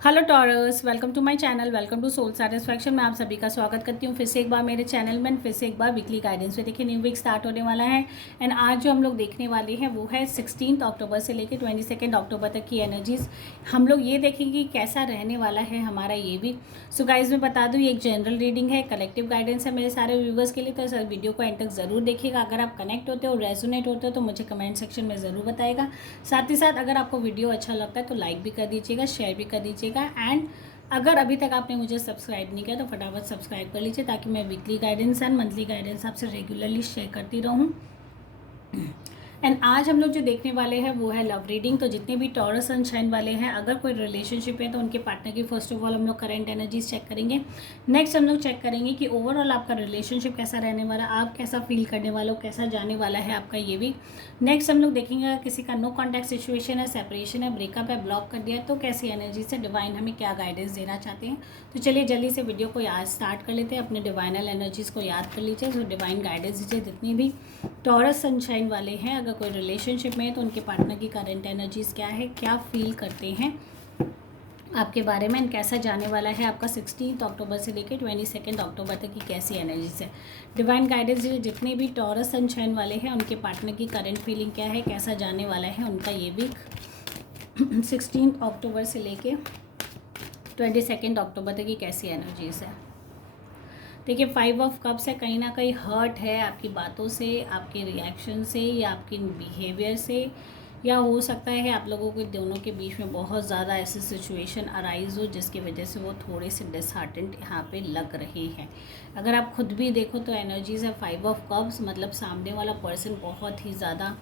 Hello Taurus, welcome to my channel, welcome to soul satisfaction. मैं आप सभी का स्वागत करती हूँ फिर से एक बार मेरे चैनल में, फिर से एक बार वीकली गाइडेंस में। देखिए न्यू वीक स्टार्ट होने वाला है एंड आज जो हम लोग देखने वाले हैं वो है 16 अक्टूबर से लेकर 22 अक्टूबर तक की एनर्जीज़। हम लोग ये देखेंगे कि कैसा रहने वाला है हमारा ये वीक। सो गाइज मैं बता दूँ, ये एक जनरल रीडिंग है, कलेक्टिव गाइडेंस है मेरे सारे व्यूवर्स के लिए। तो सर वीडियो को एंड तक ज़रूर देखिएगा। अगर आप कनेक्ट होते हो, रेजोनेट होते हो तो मुझे कमेंट सेक्शन में ज़रूर बताएगा। साथ ही साथ अगर आपको वीडियो अच्छा लगता है तो लाइक भी कर दीजिएगा, शेयर भी कर दीजिएगा। एंड अगर अभी तक आपने मुझे सब्सक्राइब नहीं किया तो फटाफट सब्सक्राइब कर लीजिए, ताकि मैं weekly guidance and monthly guidance आपसे रेगुलरली शेयर करती रहूँ। एंड आज हम लोग जो देखने वाले हैं वो है लव रीडिंग। तो जितने भी टॉरस सनशाइन वाले हैं, अगर कोई रिलेशनशिप है तो उनके पार्टनर की फर्स्ट ऑफ ऑल हम लोग करंट एनर्जीज चेक करेंगे। नेक्स्ट हम लोग चेक करेंगे कि ओवरऑल आपका रिलेशनशिप कैसा रहने वाला, आप कैसा फील करने वाले हो, कैसा जाने वाला है आपका ये भी। नेक्स्ट हम लोग देखेंगे अगर किसी का नो कॉन्टैक्ट सिचुएशन है, सेपरेशन है, ब्रेकअप है, ब्लॉक कर दिया है, तो कैसी एनर्जी से डिवाइन हमें क्या गाइडेंस देना चाहते हैं। तो चलिए जल्दी से वीडियो को याद स्टार्ट कर लेते हैं। अपने डिवाइनल एनर्जीज़ को याद कर लीजिए, जो डिवाइन गाइडेंस दीजिए। जितनी भी टॉरस सनशाइन वाले हैं, अगर कोई रिलेशनशिप में है तो उनके पार्टनर की करंट एनर्जीज क्या है, क्या फील करते हैं आपके बारे में, कैसा जाने वाला है आपका 16 अक्टूबर से लेकर 22 अक्टूबर तक की कैसी एनर्जीज है। डिवाइन गाइडेंस जितने भी टॉरस सनशाइन वाले हैं उनके पार्टनर की करंट फीलिंग क्या है, कैसा जाने वाला है उनका ये वीक 16 अक्टूबर से लेके 22 अक्टूबर तक की कैसी एनर्जीज है। देखिए 5 ऑफ कप्स है, कहीं ना कहीं हर्ट है आपकी बातों से, आपके रिएक्शन से या आपके बिहेवियर से, या हो सकता है आप लोगों के दोनों के बीच में बहुत ज़्यादा ऐसी सिचुएशन अराइज हो जिसकी वजह से वो थोड़े से डिसहार्टेंड यहाँ पे लग रहे हैं। अगर आप खुद भी देखो तो एनर्जीज है 5 ऑफ कप्स, मतलब सामने वाला पर्सन बहुत ही ज़्यादा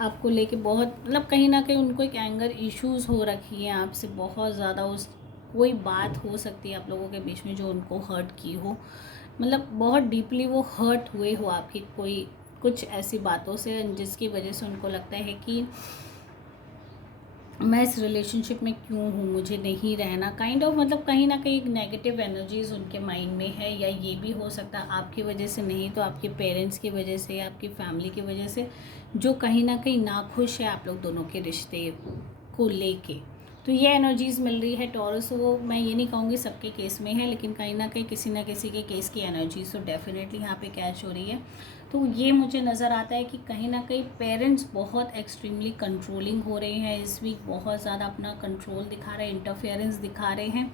आपको लेके बहुत, मतलब कहीं ना कहीं उनको एक एंगर इश्यूज़ हो रखी है आपसे बहुत ज़्यादा। उस कोई बात हो सकती है आप लोगों के बीच में जो उनको हर्ट की हो, मतलब बहुत डीपली वो हर्ट हुए हो आपकी कोई कुछ ऐसी बातों से, जिसकी वजह से उनको लगता है कि मैं इस रिलेशनशिप में क्यों हूँ, मुझे नहीं रहना काइंड ऑफ, मतलब कहीं ना कहीं एक नेगेटिव एनर्जीज उनके माइंड में है। या ये भी हो सकता है आपकी वजह से नहीं तो आपके पेरेंट्स की वजह से, आपकी फैमिली की वजह से, जो कहीं ना कहीं नाखुश है आप लोग दोनों के रिश्ते को लेके। तो ये एनर्जीज़ मिल रही है टॉरस। वो मैं ये नहीं कहूँगी सबके केस में है, लेकिन कहीं ना कहीं किसी ना किसी के केस की एनर्जीज तो डेफिनेटली यहाँ पे कैच हो रही है। तो ये मुझे नज़र आता है कि कहीं ना कहीं पेरेंट्स बहुत एक्सट्रीमली कंट्रोलिंग हो रहे हैं इस वीक, बहुत ज़्यादा अपना कंट्रोल दिखा रहे हैं, इंटरफेरेंस दिखा रहे हैं।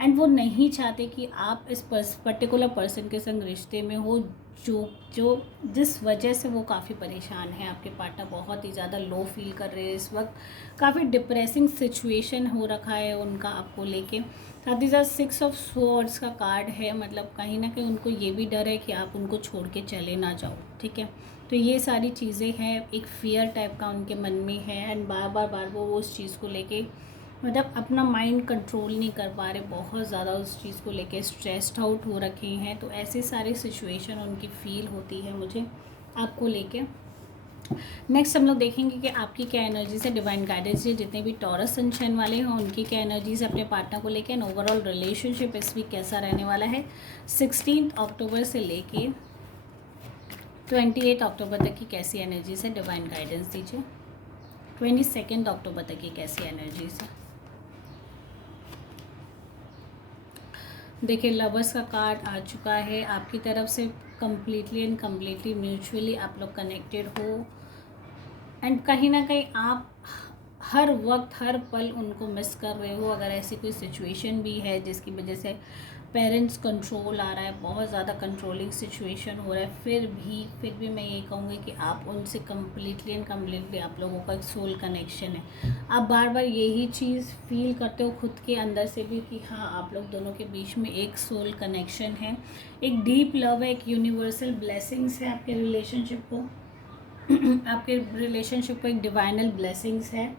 एंड वो नहीं चाहते कि आप इस पर्टिकुलर पर्सन के संग रिश्ते में हो, जो जो जिस वजह से वो काफ़ी परेशान है। आपके पार्टनर बहुत ही ज़्यादा लो फील कर रहे हैं इस वक्त, काफ़ी डिप्रेसिंग सिचुएशन हो रखा है उनका आपको लेके। साथ ही साथ 6 ऑफ स्वॉर्ड्स का कार्ड है, मतलब कहीं ना कहीं उनको ये भी डर है कि आप उनको छोड़ के चले ना जाओ, ठीक है। तो ये सारी चीज़ें हैं, एक फियर टाइप का उनके मन में है। एंड बार बार वो उस चीज़ को लेके, मतलब अपना माइंड कंट्रोल नहीं कर पा रहे, बहुत ज़्यादा उस चीज़ को लेके स्ट्रेस्ड आउट हो रखे हैं। तो ऐसी सारी सिचुएशन उनकी फील होती है मुझे आपको लेके। नेक्स्ट हम लोग देखेंगे कि आपकी क्या एनर्जीज है, डिवाइन गाइडेंस है। जितने भी टॉरस सनशाइन वाले हैं उनकी क्या एनर्जीज है अपने पार्टनर को लेके। एंड ओवरऑल रिलेशनशिप इस वीक कैसा रहने वाला है 16 अक्टूबर से लेके 28 अक्टूबर तक की कैसी एनर्जीज है, डिवाइन गाइडेंस दीजिए। 22 अक्टूबर तक की कैसी एनर्जीज है। देखिए लवर्स का कार्ड आ चुका है आपकी तरफ से, कम्प्लीटली एंड कम्प्लीटली म्यूचुअली आप लोग कनेक्टेड हो। एंड कहीं ना कहीं आप हर वक्त हर पल उनको मिस कर रहे हो। अगर ऐसी कोई सिचुएशन भी है जिसकी वजह से पेरेंट्स कंट्रोल आ रहा है, बहुत ज़्यादा कंट्रोलिंग सिचुएशन हो रहा है, फिर भी मैं ये कहूँगी कि आप उनसे कम्प्लीटली एंड कम्प्लीटली आप लोगों का एक सोल कनेक्शन है। आप बार बार यही चीज़ फील करते हो खुद के अंदर से भी कि हाँ आप लोग दोनों के बीच में एक सोल कनेक्शन है, एक डीप लव है, एक यूनिवर्सल ब्लेसिंग्स है आपके रिलेशनशिप को आपके रिलेशनशिप को एक डिवाइनल ब्लेसिंग्स है।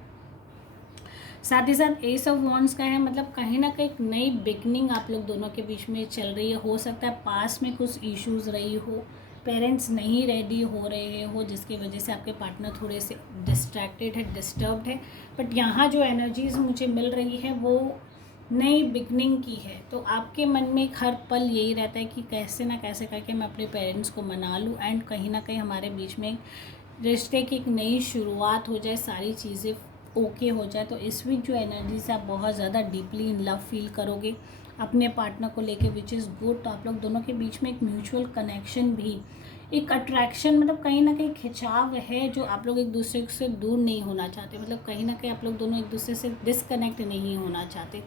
साथ ही साथ एस ऑफ वॉन्ड्स का है, मतलब कहीं ना कहीं एक नई बिगनिंग आप लोग दोनों के बीच में चल रही है। हो सकता है पास में कुछ इश्यूज रही हो, पेरेंट्स नहीं रेडी हो रहे हो, जिसकी वजह से आपके पार्टनर थोड़े से डिस्ट्रैक्टेड है, डिस्टर्ब्ड है। बट यहाँ जो एनर्जीज मुझे मिल रही है वो नई बिगनिंग की है। तो आपके मन में हर पल यही रहता है कि कैसे ना कैसे करके मैं अपने पेरेंट्स को मना लूँ एंड कहीं ना कहीं हमारे बीच में रिश्ते की एक नई शुरुआत हो जाए, सारी चीज़ें ओके हो जाए, तो इस वीक जो एनर्जी से आप बहुत ज़्यादा डीपली इन लव फील करोगे अपने पार्टनर को लेके, विच इज़ गुड। तो आप लोग दोनों के बीच में एक म्यूचुअल कनेक्शन भी, एक अट्रैक्शन, मतलब कहीं ना कहीं खिंचाव है, जो आप लोग एक दूसरे से दूर नहीं होना चाहते, मतलब कहीं ना कहीं आप लोग दोनों एक दूसरे से डिसकनेक्ट नहीं होना चाहते।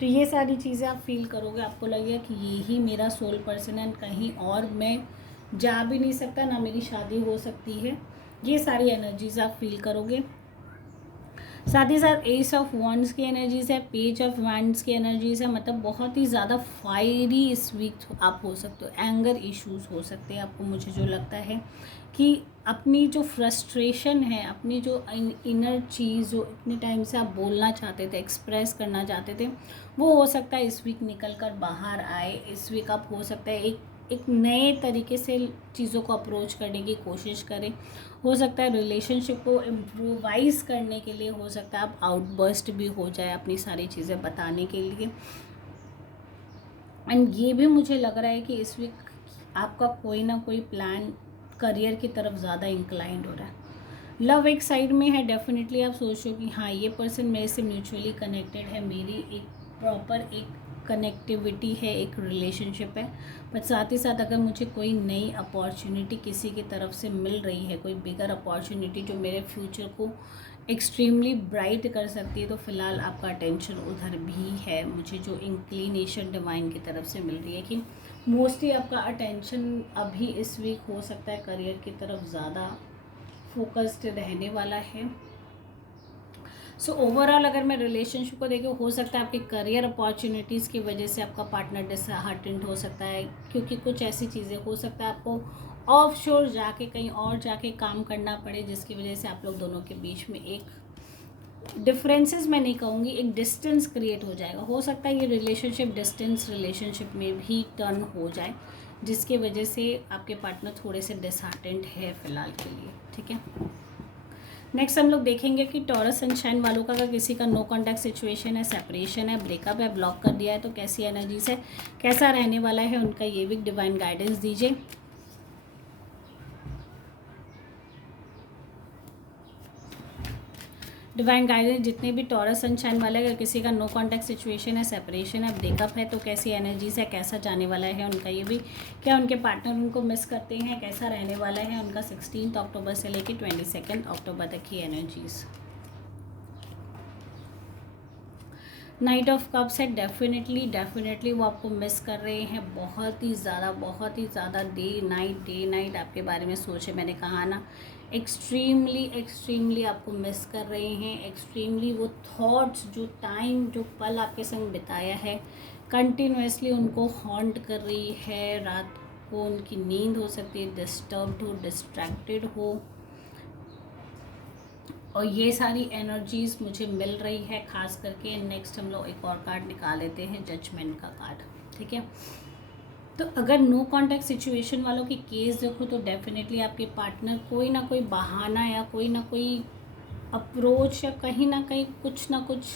तो ये सारी चीज़ें आप फील करोगे, आपको लगेगा कि ये ही मेरा सोल पर्सन है, कहीं और मैं जा भी नहीं सकता, ना मेरी शादी हो सकती है। ये सारी एनर्जीज आप फील करोगे। साथ ही साथ एस ऑफ वॉन्ड्स की एनर्जीज है, पेज ऑफ वॉन्ड्स की एनर्जीज है, मतलब बहुत ही ज़्यादा फायरी इस वीक आप हो सकते हो। एंगर इश्यूज हो सकते हैं आपको, मुझे जो लगता है कि अपनी जो फ्रस्ट्रेशन है, अपनी जो इनर चीज़ जो इतने टाइम से आप बोलना चाहते थे, एक्सप्रेस करना चाहते थे, वो हो सकता है इस वीक निकल कर बाहर आए। इस वीक आप हो सकता है एक नए तरीके से चीज़ों को अप्रोच करने की कोशिश करें। हो सकता है रिलेशनशिप को इम्प्रोवाइज़ करने के लिए, हो सकता है आप आउटबर्स्ट भी हो जाए अपनी सारी चीज़ें बताने के लिए। एंड ये भी मुझे लग रहा है कि इस वीक आपका कोई ना कोई प्लान करियर की तरफ ज़्यादा इंक्लाइंड हो रहा है। लव एक साइड में है, डेफिनेटली आप सोच रहे हो कि हाँ ये पर्सन मेरे से म्यूचुअली कनेक्टेड है, मेरी एक प्रॉपर एक कनेक्टिविटी है, एक रिलेशनशिप है। बट साथ ही साथ अगर मुझे कोई नई अपॉर्चुनिटी किसी की तरफ से मिल रही है, कोई बिगर अपॉर्चुनिटी जो मेरे फ्यूचर को एक्सट्रीमली ब्राइट कर सकती है, तो फ़िलहाल आपका अटेंशन उधर भी है। मुझे जो इंक्लिनेशन डिवाइन की तरफ से मिल रही है कि मोस्टली आपका अटेंशन अभी इस वीक हो सकता है करियर की तरफ ज़्यादा फोकस्ड रहने वाला है। सो ओवरऑल अगर मैं रिलेशनशिप को देखे, हो सकता है आपके करियर अपॉर्चुनिटीज़ की वजह से आपका पार्टनर डिसहार्टेंड हो सकता है, क्योंकि कुछ ऐसी चीज़ें हो सकता है आपको ऑफ शोर जाके कहीं और जाके काम करना पड़े, जिसकी वजह से आप लोग दोनों के बीच में एक डिफरेंसेस, मैं नहीं कहूँगी, एक डिस्टेंस क्रिएट हो जाएगा। हो सकता है ये रिलेशनशिप डिस्टेंस रिलेशनशिप में भी टर्न हो जाए, जिसकी वजह से आपके पार्टनर थोड़े से डिसहार्टेंड है फ़िलहाल के लिए, ठीक है। नेक्स्ट हम लोग देखेंगे कि टॉरस सनशाइन वालों का, अगर किसी का नो कॉन्टैक्ट सिचुएशन है, सेपरेशन है, ब्रेकअप है, ब्लॉक कर दिया है, तो कैसी एनर्जीज है, कैसा रहने वाला है उनका, ये भी डिवाइन गाइडेंस दीजिए। डिवाइन गाइडेंस जितने भी टॉरस सनशाइन वाले, अगर किसी का नो कॉन्टैक्ट सिचुएशन है, सेपरेशन है, ब्रेकअप है, तो कैसी एनर्जीज है, कैसा जाने वाला है उनका, ये भी, क्या उनके पार्टनर उनको मिस करते हैं, कैसा रहने वाला है उनका 16 अक्टूबर से लेकर 22 अक्टूबर तक की एनर्जीज। नाइट ऑफ कप्स है, डेफिनेटली वो आपको मिस कर रहे हैं बहुत ही ज़्यादा। डे नाइट आपके बारे में सोचे, मैंने कहा ना, एक्सट्रीमली आपको मिस कर रहे हैं। एक्सट्रीमली वो थॉट्स, जो टाइम, जो पल आपके संग बिताया है, कंटिन्यूसली उनको हॉन्ट कर रही है। रात को उनकी नींद हो सकती है डिस्टर्ब्ड हो, डिस्ट्रैक्टेड हो, और ये सारी एनर्जीज मुझे मिल रही है खास करके। नेक्स्ट हम लोग एक और कार्ड निकाल लेते हैं, जजमेंट का कार्ड, ठीक है। तो अगर नो कॉन्टैक्ट सिचुएशन वालों की केस देखो, तो डेफिनेटली आपके पार्टनर कोई ना कोई बहाना या कोई ना कोई अप्रोच या कहीं ना कहीं कुछ ना कुछ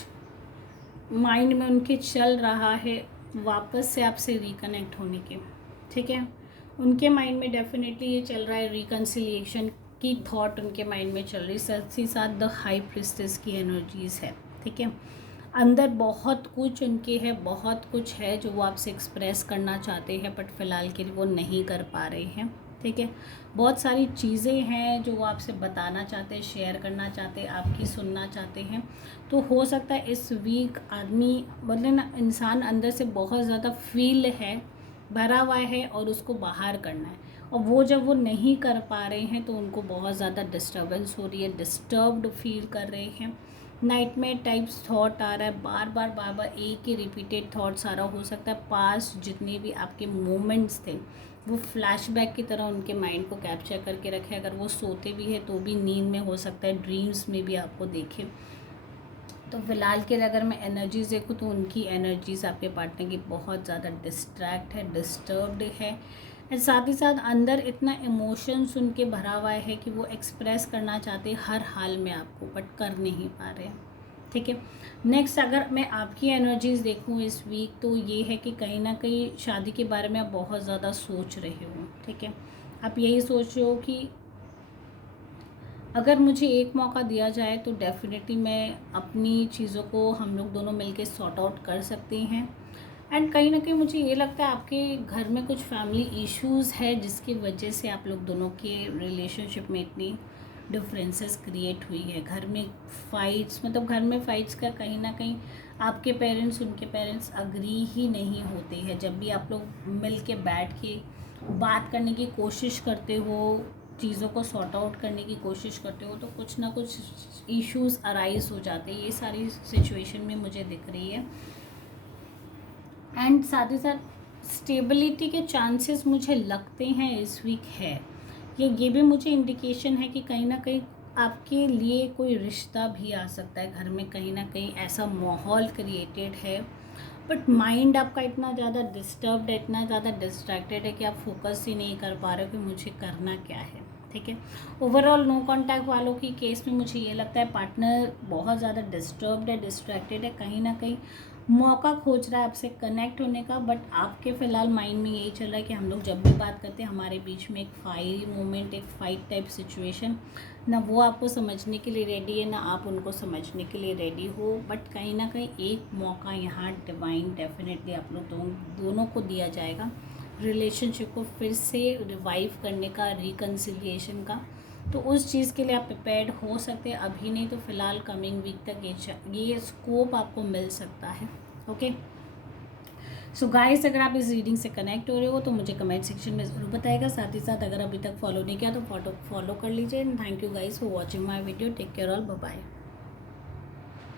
माइंड में उनके चल रहा है वापस से आपसे रिकनेक्ट होने के, ठीक है। उनके माइंड में डेफिनेटली ये चल रहा है, रिकन्सिलिएशन की थॉट उनके माइंड में चल रही, साथ ही साथ द हाई प्रिस्टेस की एनर्जीज़ है, ठीक है। अंदर बहुत कुछ उनके है, बहुत कुछ है जो वो आपसे एक्सप्रेस करना चाहते हैं, बट फ़िलहाल के लिए वो नहीं कर पा रहे हैं, ठीक है। बहुत सारी चीज़ें हैं जो वो आपसे बताना चाहते हैं, शेयर करना चाहते हैं, आपकी सुनना चाहते हैं। तो हो सकता है इस वीक आदमी, मतलब ना, इंसान अंदर से बहुत ज़्यादा फील है, भरा हुआ है, और उसको बाहर करना है, और वो जब वो नहीं कर पा रहे हैं तो उनको बहुत ज़्यादा डिस्टर्बेंस हो रही है, डिस्टर्ब्ड फील कर रहे हैं। नाइटमेयर टाइप्स थॉट आ रहा है, बार बार एक ही रिपीटेड थॉट्स आ रहा, हो सकता है पास्ट जितने भी आपके मोमेंट्स थे वो फ्लैशबैक की तरह उनके माइंड को कैप्चर करके रखे। अगर वो सोते भी है तो भी नींद में, हो सकता है ड्रीम्स में भी आपको देखें। तो फिलहाल के अगर मैं एनर्जीज देखूँ तो उनकी एनर्जीज आपके पार्टनर की बहुत ज़्यादा डिस्ट्रैक्ट है, डिस्टर्ब्ड है, और साथ ही साथ अंदर इतना इमोशंस उनके भरा हुआ है कि वो एक्सप्रेस करना चाहते हैं हर हाल में आपको, बट कर नहीं पा रहे हैं, ठीक है। नेक्स्ट अगर मैं आपकी एनर्जीज देखूँ इस वीक, तो ये है कि कहीं ना कहीं शादी के बारे में आप बहुत ज़्यादा सोच रहे हो, ठीक है। आप यही सोच रहे हो कि अगर मुझे एक मौका दिया जाए तो डेफ़िनेटली मैं अपनी चीज़ों को हम लोग दोनों मिलके सॉर्ट आउट कर सकते हैं। एंड कहीं न कहीं मुझे ये लगता है आपके घर में कुछ फैमिली इश्यूज़ है जिसकी वजह से आप लोग दोनों के रिलेशनशिप में इतनी डिफरेंसेस क्रिएट हुई है। घर में फाइट्स, मतलब घर में फाइट्स का कहीं न कहीं आपके पेरेंट्स उनके पेरेंट्स एग्री ही नहीं होते हैं। जब भी आप लोग मिल के बैठ के बात करने की कोशिश करते हो, चीज़ों को सॉर्ट आउट करने की कोशिश करते हो, तो कुछ ना कुछ इश्यूज़ अराइज हो जाते हैं। ये सारी सिचुएशन में मुझे दिख रही है। एंड साथ ही साथ स्टेबिलिटी के चांसेस मुझे लगते हैं इस वीक है। ये भी मुझे इंडिकेशन है कि कहीं ना कहीं आपके लिए कोई रिश्ता भी आ सकता है। घर में कहीं ना कहीं ऐसा माहौल क्रिएटेड है, बट माइंड आपका इतना ज़्यादा डिस्टर्ब्ड है, इतना ज़्यादा डिस्ट्रैक्टेड है कि आप फोकस ही नहीं कर पा रहे हो कि मुझे करना क्या है। ठीक है, ओवरऑल नो कांटेक्ट वालों की केस में मुझे ये लगता है पार्टनर बहुत ज़्यादा डिस्टर्ब्ड है, डिस्ट्रैक्टेड है, कहीं ना कहीं मौका खोज रहा है आपसे कनेक्ट होने का। बट आपके फ़िलहाल माइंड में यही चल रहा है कि हम लोग जब भी बात करते हैं हमारे बीच में एक फायरी मोमेंट, एक फाइट टाइप सिचुएशन, ना वो आपको समझने के लिए रेडी है ना आप उनको समझने के लिए रेडी हो। बट कहीं ना कहीं एक मौका यहाँ डिवाइन डेफिनेटली आप लोग दोनों को दिया जाएगा रिलेशनशिप को फिर से रिवाइव करने का, रिकन्सिलिएशन का। तो उस चीज़ के लिए आप प्रिपेयर्ड हो सकते हैं। अभी नहीं तो फ़िलहाल कमिंग वीक तक ये स्कोप आपको मिल सकता है। ओके, सो गाइस, अगर आप इस रीडिंग से कनेक्ट हो रहे हो तो मुझे कमेंट सेक्शन में ज़रूर बताएगा। साथ ही साथ अगर अभी तक फॉलो नहीं किया तो फॉलो कर लीजिए। And thank you guys for watching my video. Take care all, bye bye.